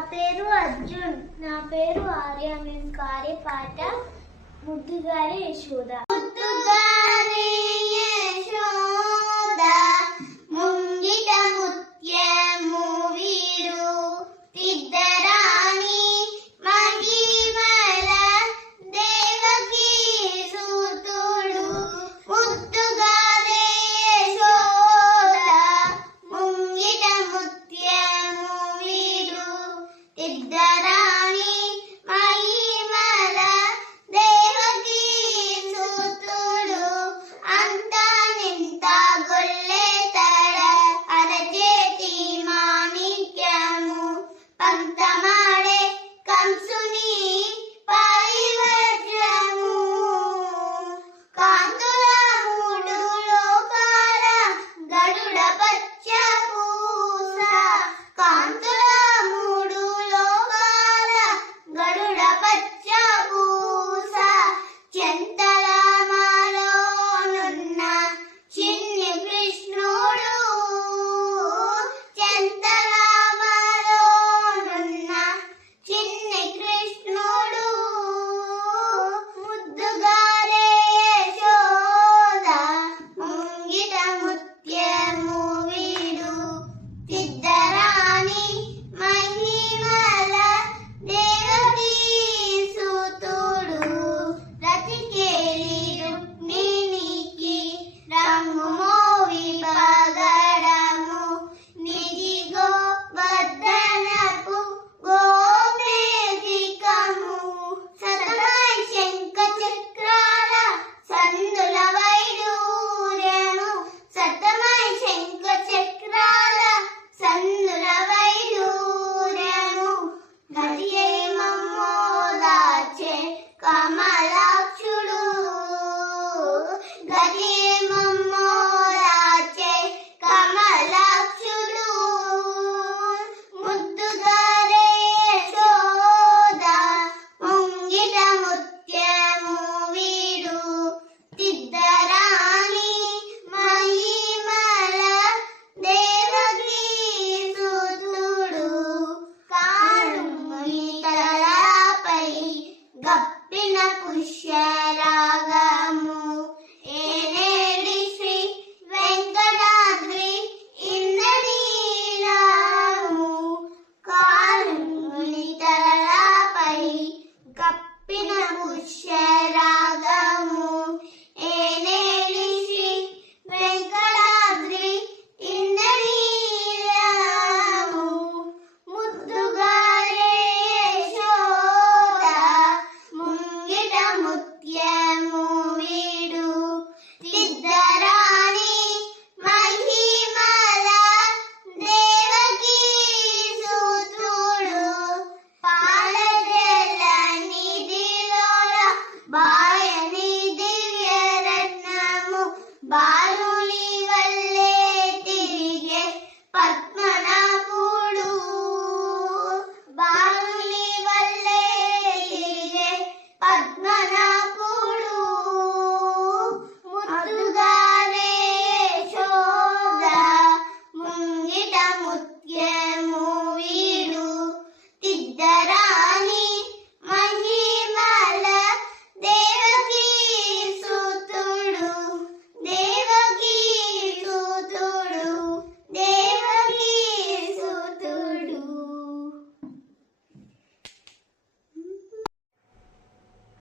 పేరు అర్జున్. నా పేరు ఆర్య. మేము కార్యపాట ముద్దుగారి యశోద. ముద్దుగారి యశోద ముంగిట ముత్యము వీడు తిద్దరాని మహిమల దేవకీ సూతుడు. ముద్దుగారి యశోద ముంగిట ముత్యము వీడు తిద్దరాని మహిమల దేవకీ సూతుడు. అంతా నింత గొల్లె తడ అరచేతి మాణిక్యము పంతమాడే కంసుని పరివజ్రము. కాంతుల మూడు లోకాల గరుడ పచ్చ పూస. కాంతుల మూడు లోకాల గరుడ పచ్చ పూస. చెంతలమాలోనున్న చిన్ని కృష్ణుడు. చెంతలమాలోనున్న చిన్ని కృష్ణుడు. ముద్దుగారే యశోద ముంగిట ముత్యము వీడు తిద్దరాని మహిమల దేవకీ సూతుడు. రతికేలి రుక్మిణికి రంగు మోవి పగడము. నిధిగో వర్ధనపు గోమేధికము. సతమై శంఖ చక్రాల సందుల వైడూర్యము. సతమై శంఖ చక్రాల సందుల వైడూర్యము. గతియే మమ్మోదాచే కామ